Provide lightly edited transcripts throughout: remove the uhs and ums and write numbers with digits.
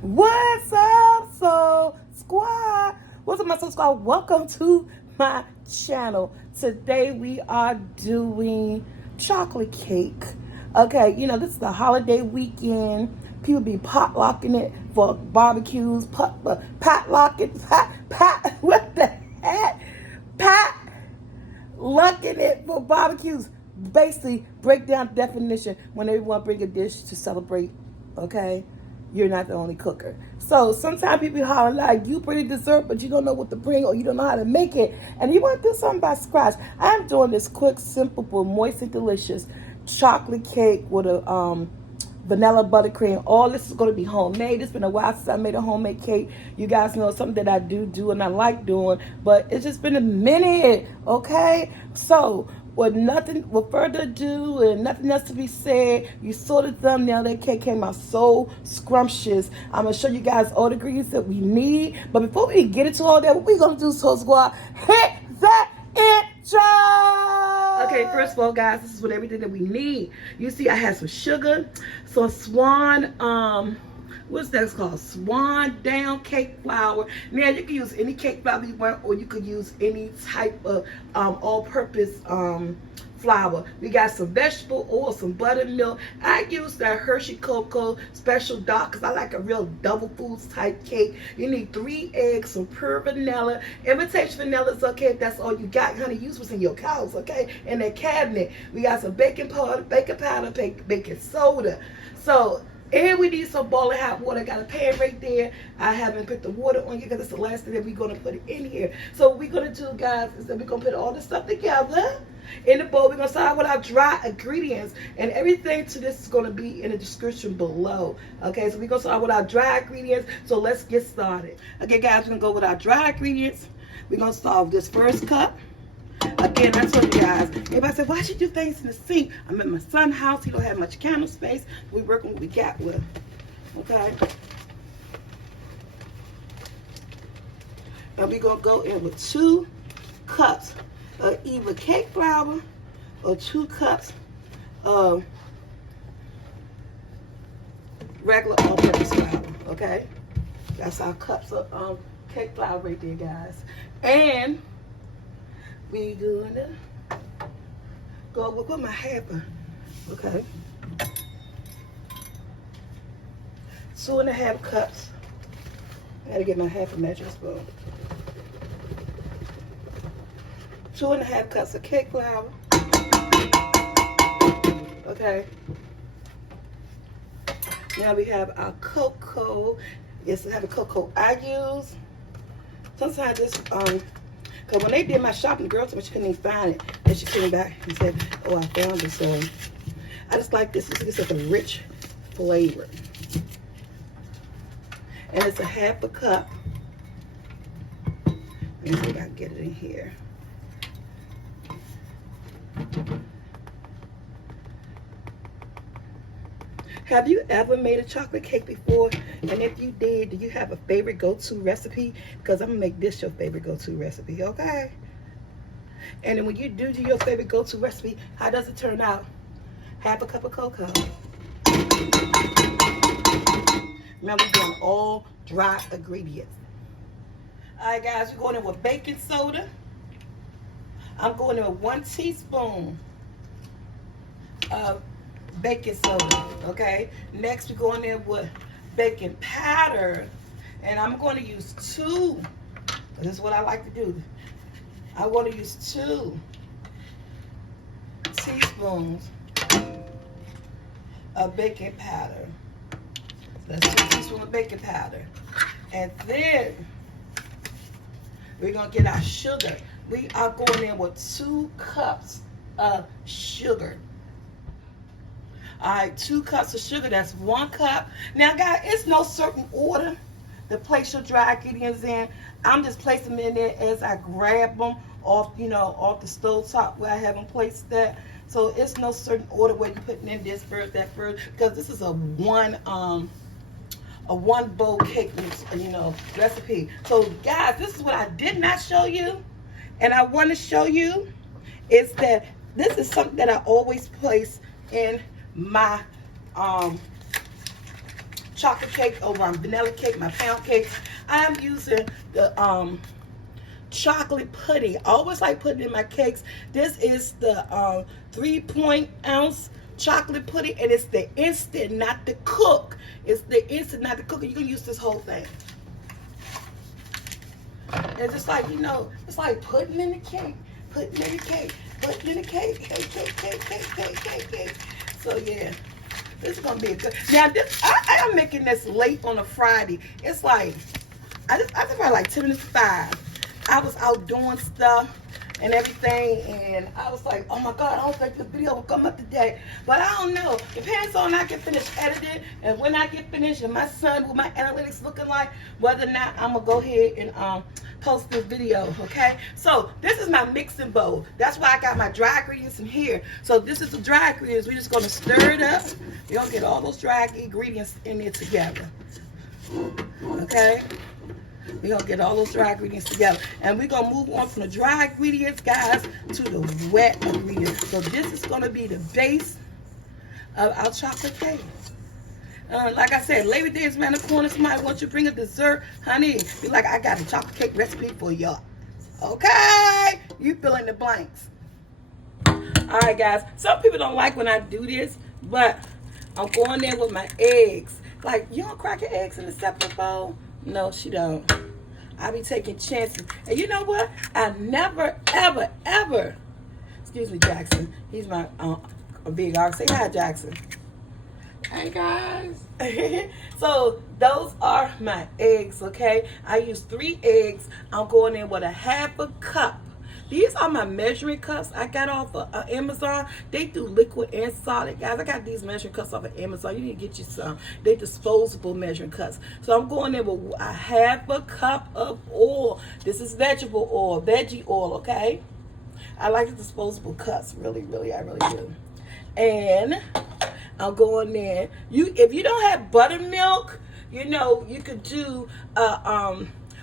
What's up, Soul Squad? What's up, my Soul Squad? Welcome to my channel. Today we are doing chocolate cake. Okay, you know, this is the holiday weekend. People be potlocking it for barbecues, what the heck? Potlucking it for barbecues. Basically, break down the definition when everyone bring a dish to celebrate, okay? You're not the only cooker. So sometimes people holler like, you bring a dessert, but you don't know what to bring or you don't know how to make it. And you want to do something by scratch. I'm doing this quick, simple, but moist and delicious chocolate cake with a vanilla buttercream. All this is going to be homemade. It's been a while since I made a homemade cake. You guys know something that I do and I like doing, but it's just been a minute, okay? So with further ado and nothing else to be said, you saw the thumbnail. That cake came out so scrumptious. I'm gonna show you guys all the ingredients that we need. But before we get into all that, what we gonna do, Soul Squad, hit that intro. Okay, first of all, guys, this is what everything that we need. You see, I have some sugar, some swan, what's that called? Swan down cake flour. Now you can use any cake flour you want, or you could use any type of all-purpose flour. We got some vegetable oil, some buttermilk. I use that Hershey Cocoa Special Dark because I like a real double foods type cake. You need 3 eggs, some pure vanilla. Imitation vanilla is okay if that's all you got. Honey, use what's in your house, okay? In that cabinet. We got some baking powder, baking soda. So, and we need some boiling hot water. Got a pan right there. I haven't put the water on here because it's the last thing that we're going to put it in here. So what we're going to do, guys, is that we're going to put all this stuff together in the bowl. We're going to start with our dry ingredients. And everything to this is going to be in the description below. Okay, so we're going to start with our dry ingredients. So let's get started. Okay, guys, we're going to go with our dry ingredients. We're going to start with this first cup. Again, I told you guys, everybody said, why should you do things in the sink? I'm at my son's house. He don't have much counter space. We working what we got with. Okay. Now we're going to go in with 2 cups of either cake flour or 2 cups of regular all-purpose flour. Okay. That's our cups of cake flour right there, guys. And we gonna go with my half. Okay. 2.5 cups. I gotta get my half a measuring spoon. 2.5 cups of cake flour. Okay. Now we have our cocoa. Yes, I have a cocoa I use. Sometimes this because when they did my shopping, the girl told me she couldn't even find it. And she came back and said, oh, I found it. So I just like this. It's like a rich flavor. And it's a half a cup. Let me see if I can get it in here. Have you ever made a chocolate cake before? And if you did, do you have a favorite go-to recipe? Because I'm going to make this your favorite go-to recipe, okay? And then when you do your favorite go-to recipe, how does it turn out? Half a cup of cocoa. Remember, we're doing all dry ingredients. All right, guys, we're going in with baking soda. I'm going in with 1 teaspoon of baking soda. Okay, next we're going in with baking powder, and I'm going to use 2. This is what I like to do. I want to use 2 teaspoons of baking powder. That's 2 teaspoons of baking powder. And then we're going to get our sugar. We are going in with 2 cups of sugar. All right, 2 cups of sugar, that's 1 cup. Now, guys, it's no certain order to place your dry ingredients in. I'm just placing them in there as I grab them off, off the stove top where I have them placed that. So it's no certain order where you're putting in this first, that first, because this is a one bowl cake, recipe. So, guys, this is what I did not show you, and I want to show you is that this is something that I always place in my chocolate cake over on vanilla cake, my pound cakes. I am using the chocolate pudding. I always like putting in my cakes. This is the 3-ounce chocolate pudding, and it's the instant, not the cook. It's the instant, not the cook. You can use this whole thing. It's just like, you know, it's like putting in the cake, putting in the cake, putting in the cake, cake. So yeah, this is gonna be a good. Now this, I am making this late on a Friday. It's like I just probably like 10 minutes to 5. I was out doing stuff and everything, and I was like, oh my God, I don't think the video will come up today. But I don't know. Depends on when I get finished editing and when I get finished and my son, with my analytics looking like, whether or not I'm gonna go ahead and post this video, okay? So this is my mixing bowl. That's why I got my dry ingredients in here. So this is the dry ingredients. We're just gonna stir it up. We're gonna get all those dry ingredients in there together, okay? We're going to get all those dry ingredients together. And we're going to move on from the dry ingredients, guys, to the wet ingredients. So this is going to be the base of our chocolate cake. Like I said, Labor Day is around the corner. Somebody wants you to bring a dessert, honey, be like, I got a chocolate cake recipe for y'all. Okay? You fill in the blanks. All right, guys. Some people don't like when I do this, but I'm going there with my eggs. Like, you don't crack your eggs in a separate bowl? No, she don't. I be taking chances. And you know what? I never, ever, ever. Excuse me, Jackson. He's my big arc. Say hi, Jackson. Hey, guys. So, those are my eggs, okay? I use 3 eggs. I'm going in with a 1/2 cup. These are my measuring cups I got off of Amazon. They do liquid and solid, guys. I got these measuring cups off of Amazon. You need to get you some. They disposable measuring cups. So I'm going in with a 1/2 cup of oil. This is vegetable oil, veggie oil, okay? I like the disposable cups. Really, I really do. And I'm going in. If you don't have buttermilk, you know, you could do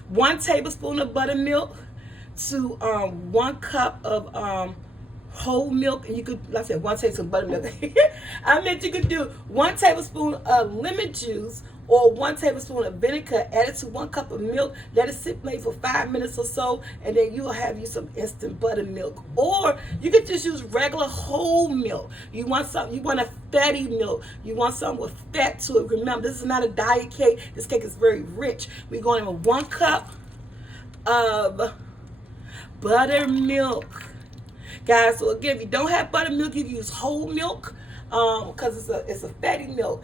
1 tablespoon of buttermilk to 1 cup of whole milk, and you could, like I said, 1 tablespoon of buttermilk. I meant you could do 1 tablespoon of lemon juice or 1 tablespoon of vinegar added to 1 cup of milk. Let it sit maybe for 5 minutes or so, and then you'll have you some instant buttermilk. Or you could just use regular whole milk. You want a fatty milk. You want something with fat to it. Remember, this is not a diet cake. This cake is very rich. We're going in with 1 cup of buttermilk, guys. So again, if you don't have buttermilk, you can use whole milk, because it's a fatty milk,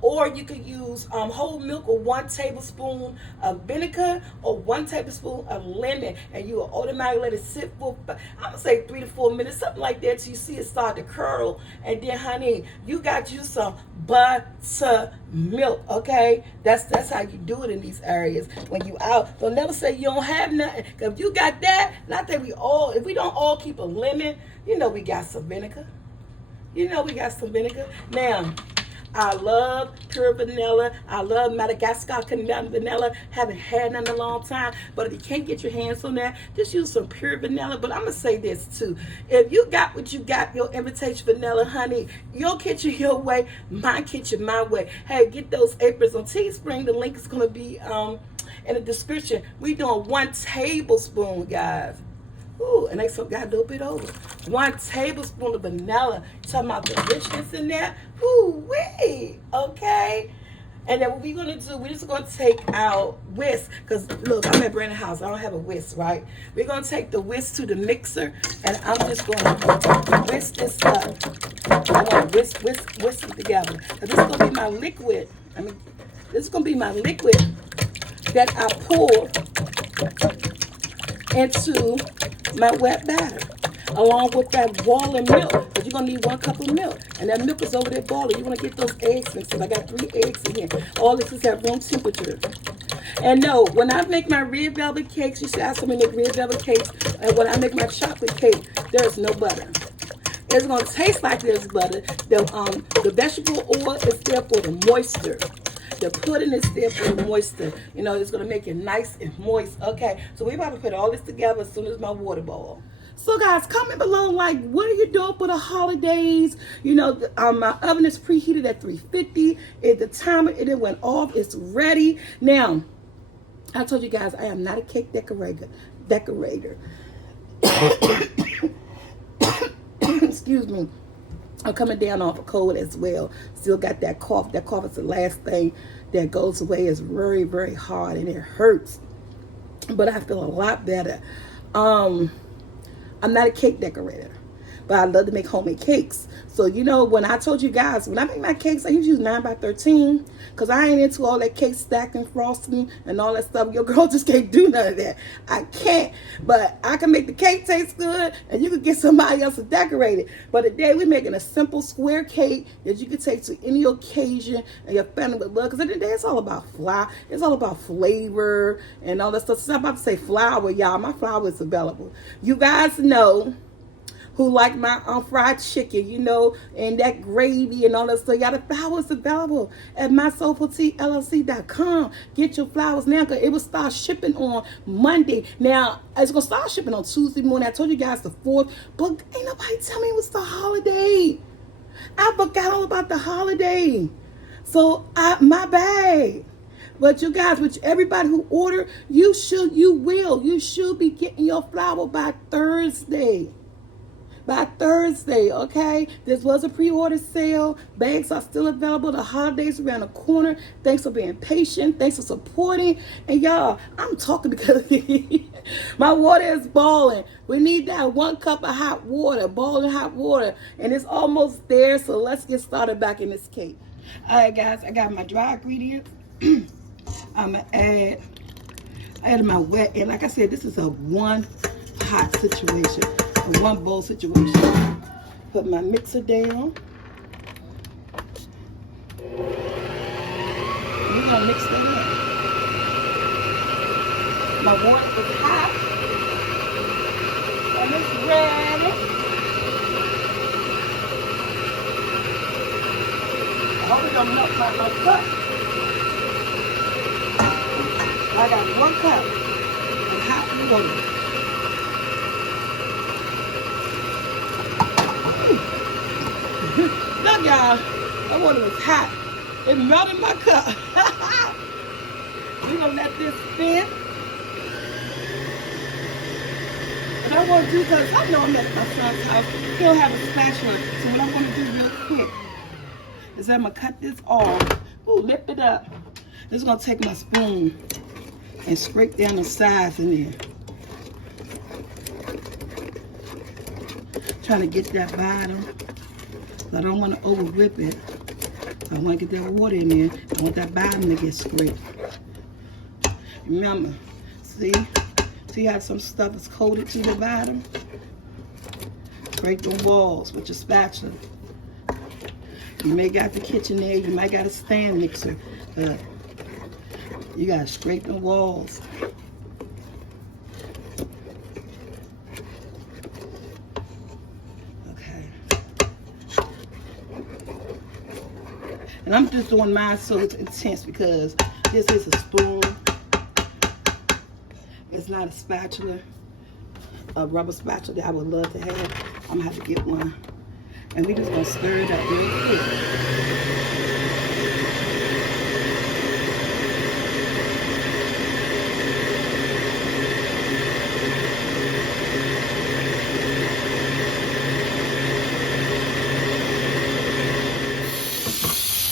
or you could use whole milk or 1 tablespoon of vinegar or 1 tablespoon of lemon, and you will automatically let it sit for, I'm gonna say 3 to 4 minutes, something like that, till you see it start to curdle. And then, honey, you got you some buttermilk, okay? That's how you do it in these areas when you out. Don't never say you don't have nothing, because if you got that, and I think if we don't all keep a lemon, you know we got some vinegar. You know we got some vinegar. Now, I love pure vanilla. I love Madagascar vanilla. Haven't had none in a long time. But if you can't get your hands on that, just use some pure vanilla. But I'm going to say this too. If you got what you got, your invitation vanilla, honey, your kitchen your way, my kitchen my way. Hey, get those aprons on Teespring. The link is going to be in the description. We doing 1 tablespoon, guys. Ooh, and they got a little bit over. 1 tablespoon of vanilla. Talking about the richness in there. Ooh, wee. Okay. And then what we're going to do, we're just going to take our whisk. Because, look, I'm at Brandon's house. I don't have a whisk, right? We're going to take the whisk to the mixer. And I'm just going to whisk this up. I want to whisk it together. This is going to be my liquid. This is going to be my liquid that I pour into my wet batter, along with that boiling milk, because you're going to need 1 cup of milk. And that milk is over there boiling. You want to get those eggs mixed in. I got 3 eggs in here. All this is at room temperature. And no, when I make my red velvet cakes, you see I also make red velvet cakes, and when I make my chocolate cake, there's no butter. It's going to taste like there's butter. The vegetable oil is there for the moisture. The pudding is there for the moisture. You know, it's going to make it nice and moist. Okay, so we're about to put all this together as soon as my water boils. So guys, comment below, like, what are you doing for the holidays? You know, my oven is preheated at 350. The timer, it went off. It's ready. Now, I told you guys, I am not a cake decorator. Excuse me. I'm coming down off a cold as well. Still got that cough. That cough is the last thing that goes away. It's very, very hard and it hurts. But I feel a lot better. I'm not a cake decorator, but I love to make homemade cakes. So, you know, when I told you guys, when I make my cakes, I usually use 9 by 13 because I ain't into all that cake stacking, frosting, and all that stuff. Your girl just can't do none of that. I can't, but I can make the cake taste good, and you can get somebody else to decorate it. But today, we're making a simple square cake that you can take to any occasion, and your family would love. Because at the end of the day, it's all about flour. It's all about flavor and all that stuff. So I'm about to say flour, y'all. My flour is available. You guys know who like my fried chicken, you know, and that gravy and all that stuff. Y'all, the flowers available at mysoulfultllc.com. Get your flowers now, because it will start shipping on Monday. Now, it's going to start shipping on Tuesday morning. I told you guys the 4th, but ain't nobody tell me it was the holiday. I forgot all about the holiday. So, my bad. But you guys, which everybody who order, you should be getting your flower by Thursday. By Thursday, okay? This was a pre-order sale. Bags are still available. The holidays around the corner. Thanks for being patient. Thanks for supporting. And y'all, I'm talking because my water is boiling. We need that 1 cup of hot water, boiling hot water. And it's almost there, so let's get started back in this cake. All right, guys, I got my dry ingredients. I'm going to add my wet. And like I said, this is a one hot situation. One bowl situation. Put my mixer down. We're gonna mix that up. My water is hot and it's ready. I hope it don't melt my cup. I got 1 cup of hot water. Look, y'all, that water was hot. It melted my cup. We're going to let this spin. And I want to do, because I know I'm at my son's house. He'll have a spatula. So what I'm going to do real quick is I'm going to cut this off. Ooh, lift it up. This is going to take my spoon and scrape down the sides in there. Trying to get that bottom. I don't want to over whip it. I want to get that water in there. I want that bottom to get scraped. Remember, see how some stuff is coated to the bottom? Scrape the walls with your spatula. You may got the KitchenAid, you might got a stand mixer, but you got to scrape the walls. And I'm just doing mine so it's intense because this is a spoon. It's not a spatula, a rubber spatula that I would love to have. I'm gonna have to get one. And we're just gonna stir it up real quick.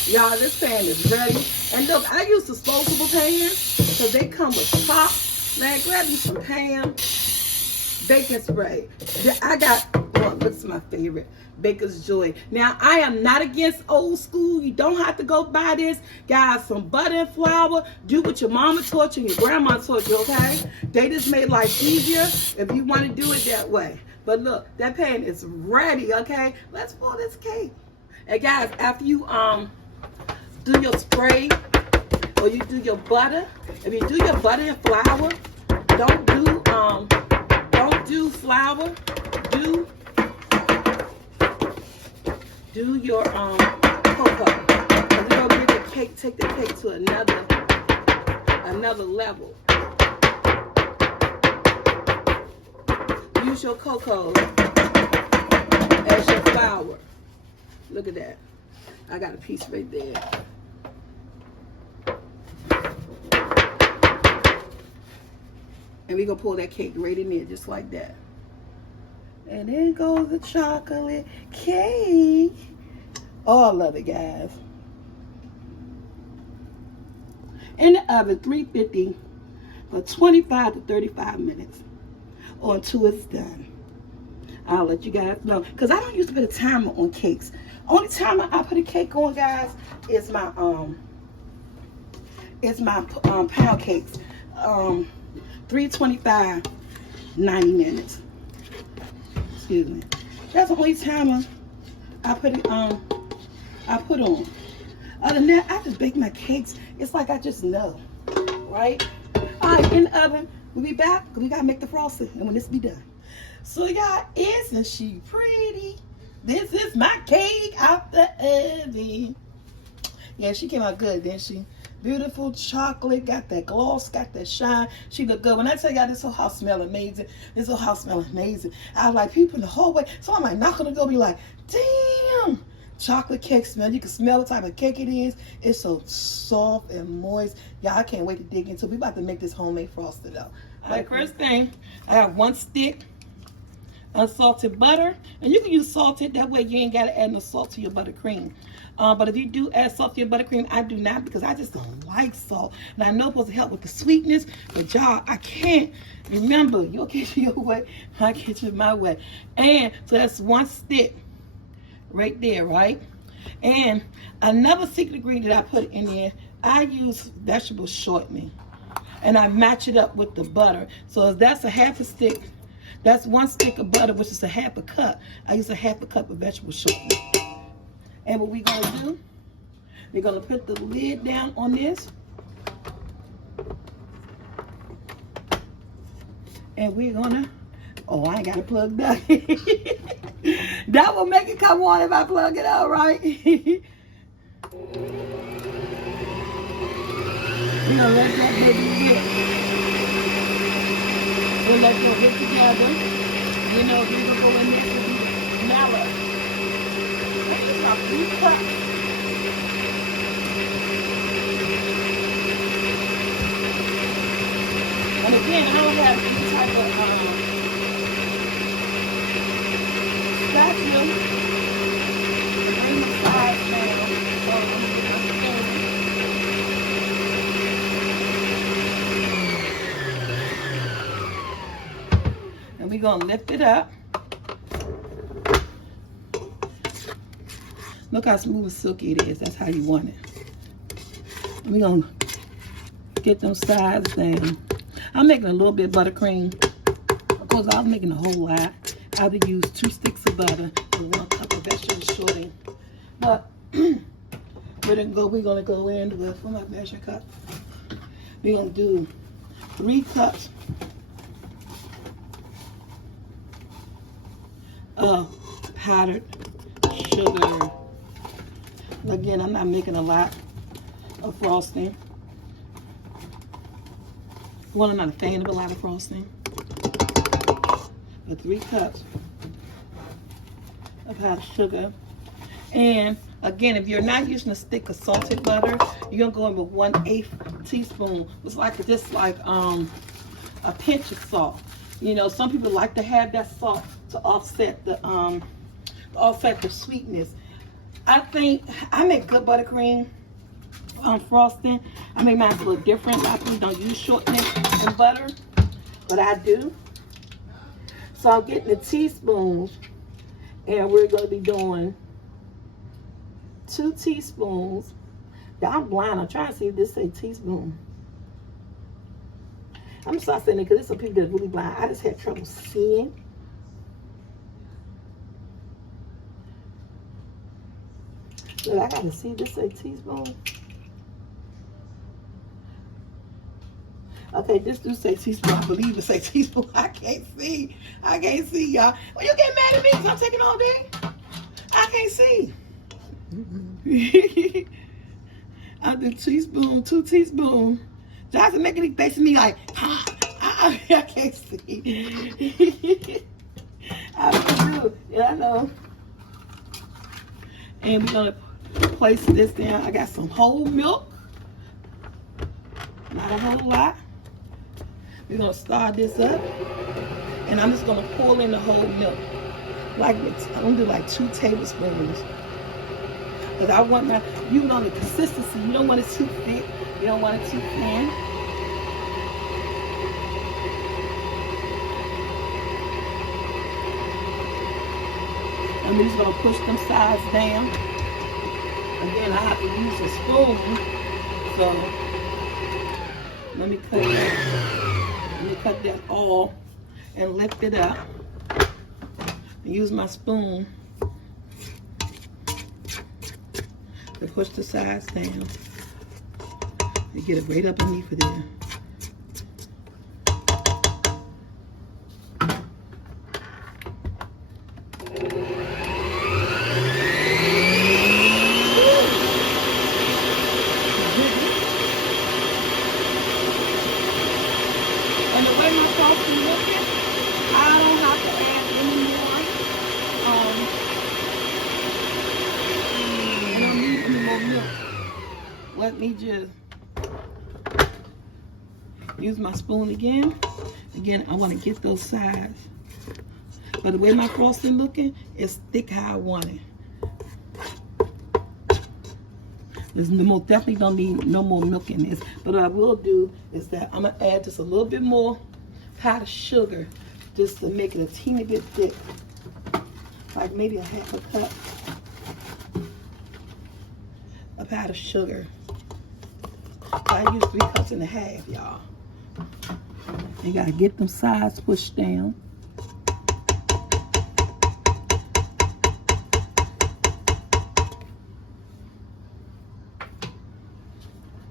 Y'all, this pan is ready. And look, I use disposable pans because they come with tops. Man, grab you some Pam baking spray. I got, well, what's my favorite? Baker's Joy. Now, I am not against old school. You don't have to go buy this. Guys, some butter and flour. Do what your mama taught you and your grandma taught you, okay? They just made life easier if you want to do it that way. But look, that pan is ready, okay? Let's pour this cake. And guys, after you do your spray or you do your butter, if you do your butter and flour, don't do flour, do your cocoa. Because you're gonna get the cake, take the cake to another level. You use your cocoa as your flour. Look at that. I got a piece right there. And we're going to pour that cake right in there just like that. And then goes the chocolate cake. Oh, I love it, guys. In the oven, 350 for 25 to 35 minutes or until it's done. I'll let you guys know. Because I don't usually put a timer on cakes. Only timer I put a cake on, guys, is my pound cakes. 325, 90 minutes. Excuse me. That's the only timer I put it I put on. Other than that, I just bake my cakes. It's like I just know, right? All right, in the oven. We'll be back. We gotta make the frosting, and when this be done. So y'all, isn't she pretty? This is my cake out the oven. Yeah, she came out good, didn't she? Beautiful chocolate, got that gloss, got that shine. She look good. When I tell y'all this whole house smell amazing, this whole house smell amazing. I was like, people in the hallway, so I'm like knocking on the door, be like, damn, chocolate cake smell. You can smell the type of cake it is. It's so soft and moist. Y'all, I can't wait to dig into it. We about to make this homemade frosted though. All right, first thing, I have 1 stick unsalted butter, and you can use salted, that way you ain't got to add no salt to your buttercream. But if you do add salt to your buttercream, I do not, because I just don't like salt. And I know it's supposed to help with the sweetness, but y'all, I can't. Remember, your kitchen your way, my kitchen my way. And so that's 1 stick right there, right? And another secret ingredient that I put in there, I use vegetable shortening, and I match it up with the butter. So if that's a half a stick, that's 1 stick of butter, which is a half a cup. I use a half a cup of vegetable shortening. And what we're gonna do, we're gonna put the lid down on this. And we're gonna, oh, I ain't got it plugged up. That will make it come on if I plug it out, right? We're gonna let that baby whip. We'll let them whip together. You know, we're gonna go in there with the mallet. And again, I don't have any type of spatula. Bring the sides down. And we're going to lift it up. Look how smooth and silky it is. That's how you want it. We're going to get them sides down. I'm making a little bit of buttercream. Of course, I was making a whole lot. I would use 2 sticks of butter and 1 cup of vegetable shortening. But we're going to go in with, for my measure cup, we're going to do 3 cups of powdered sugar. Again, I'm not making a lot of frosting. Well, I'm not a fan of a lot of frosting. But 3 cups of powdered sugar. And again, if you're not using a stick of salted butter, you're gonna go in with 1/8 teaspoon. It's like just like a pinch of salt. You know, some people like to have that salt to offset the sweetness. I think I make good buttercream frosting. I make mine a little different. I really don't use shortening and butter, but I do. So I'm getting the teaspoons, and we're going to be doing 2 teaspoons. Yeah, I'm blind. I'm trying to see if this say teaspoon. I'm sorry saying it because there's some people that are really blind. I just had trouble seeing. But I gotta see this say teaspoon. Okay, this do say teaspoon. I believe it say teaspoon. I can't see. I can't see, y'all. Well, you get mad at me because I'm taking all day? I can't see. I do teaspoon, 2 teaspoons. Johnson making it facing me like, I can't see. I do. Yeah, I know. And we're gonna place this down. I got some whole milk. Not a whole lot. We're gonna start this up. And I'm just gonna pour in the whole milk. Like I'm gonna do like 2 tablespoons. Because I want you know the consistency. You don't want it too thick. You don't want it too thin. I'm just gonna push them sides down. Again, I have to use a spoon. So let me cut that all and lift it up. Use my spoon to push the sides down and get it right up underneath of there. And the way my sauce is looking, I don't have to add any more. I don't need any more milk. Let me just use my spoon again. Again, I want to get those sides. But the way my frosting looking, it's thick how I want it. There's definitely don't need no more milk in this. But what I will do is that I'm gonna add just a little bit more powdered sugar, just to make it a teeny bit thick, like maybe a half a cup of powdered sugar. I use 3 cups and a half, y'all. You gotta get them sides pushed down.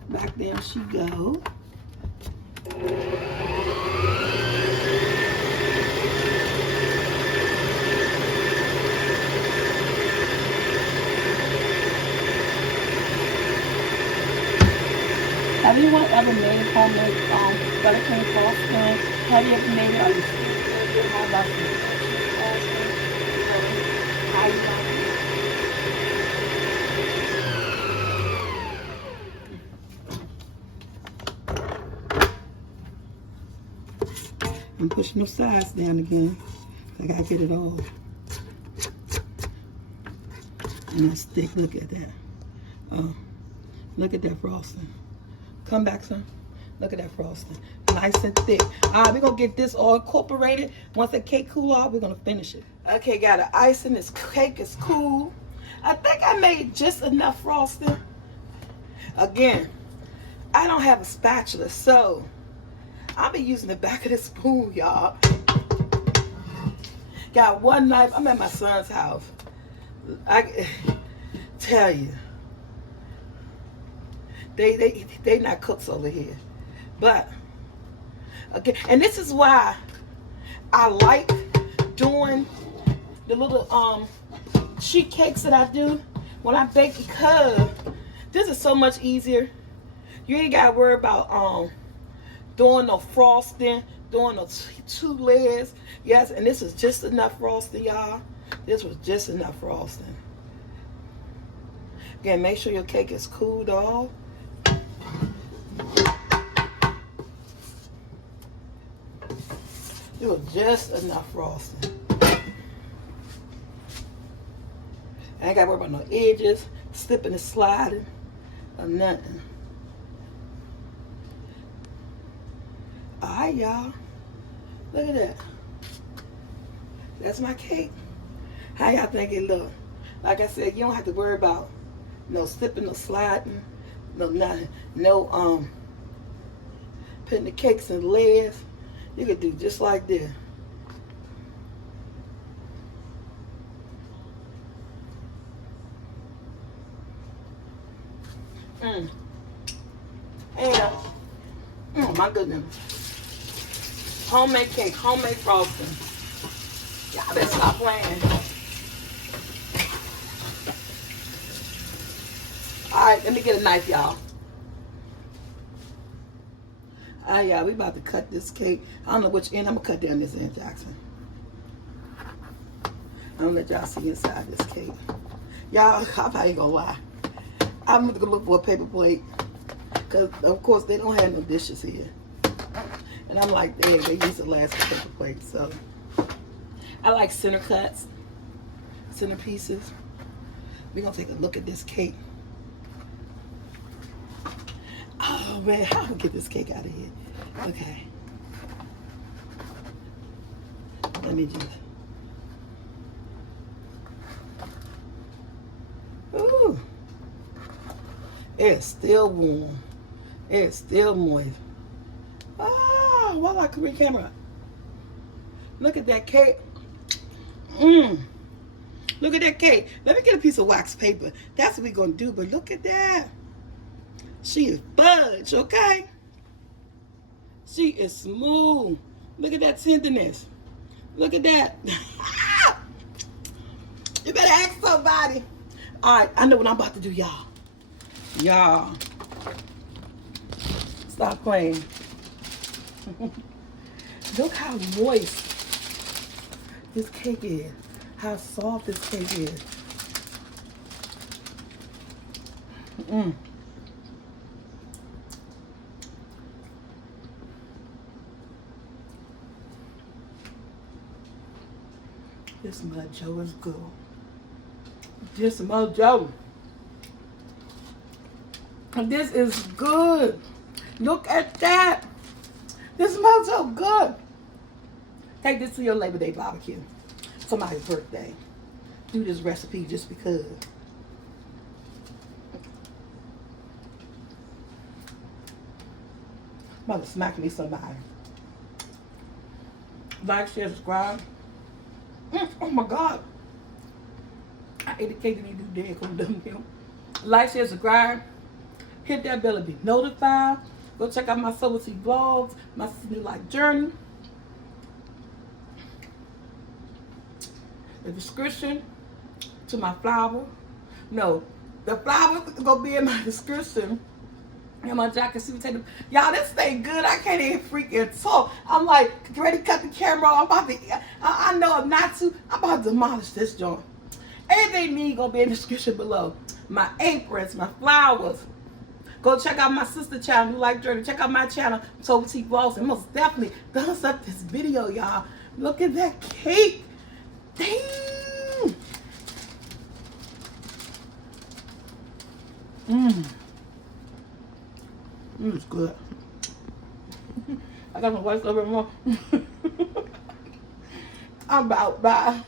Back down she go. Have anyone ever made homemade buttercream frosting? Have you ever made it? Are you serious? How about some frosting? How you like it? I'm pushing those sides down again. I gotta get it all. And that's thick. Look at that. Oh, look at that frosting. Come back, son. Look at that frosting. Nice and thick. All right, we're going to get this all incorporated. Once the cake cool off, we're going to finish it. Okay, got the icing. This cake is cool. I think I made just enough frosting. Again, I don't have a spatula, so I'll be using the back of the spoon, y'all. Got one knife. I'm at my son's house. I tell you. They not cooks over here. But okay, and this is why I like doing the little sheet cakes that I do when I bake, because this is so much easier. You ain't gotta worry about doing no frosting, doing no 2 layers. Yes, and this is just enough frosting, y'all. This was just enough frosting. Again, make sure your cake is cooled off. It was just enough frosting. I ain't got to worry about no edges, slipping and sliding, or nothing. Alright, y'all. Look at that. That's my cake. How y'all think it look? Like I said, you don't have to worry about no slipping, no sliding, no nothing. No putting the cakes in layers. You could do just like this. And my goodness. Homemade cake, homemade frosting. Y'all better stop playing. Alright, let me get a knife, y'all. Alright, y'all, we about to cut this cake. I don't know which end. I'm going to cut down this end, Jackson. I'm gonna let y'all see inside this cake. Y'all, I probably ain't gonna lie. I'm gonna look for a paper plate. Because, of course, they don't have no dishes here. And I'm like, they use the last paper plate. So, I like center cuts, center pieces. We're going to take a look at this cake. Oh, man, how do we get this cake out of here? Okay. Let me just... Ooh. It's still warm. It's still moist. Ah, why like Korean camera? Look at that cake. Look at that cake. Let me get a piece of wax paper. That's what we're going to do. But look at that. She is fudge, okay? She is smooth. Look at that tenderness. Look at that. You better ask somebody. All right, I know what I'm about to do, y'all. Y'all. Stop playing. Look how moist this cake is. How soft this cake is. This mojo is good. This mojo. This is good. Look at that. This smells so good. Take this to your Labor Day barbecue. Somebody's birthday. Do this recipe just because. I'm about to smack me somebody. Like, share, subscribe. Oh my God. I ate a cake and you do dead. Come down here. Like, share, subscribe. Hit that bell to be notified. Go check out my SoulfulT vlogs, my new life journey. The description to my flower. No, the flower is gonna be in my description. And my jacket, sweet potato. Y'all, this thing good. I can't even freaking talk. I'm like, ready to cut the camera off. I'm about to, I know I'm not to. I'm about to demolish this joint. Everything you need gonna be in the description below. My aprons, my flowers. Go check out my sister channel, New Life Journey. Check out my channel, SoulfulT Vlogs. And most definitely, thumbs up this video, y'all. Look at that cake. Dang. It's good. I got my voice over more. I'm about, bye.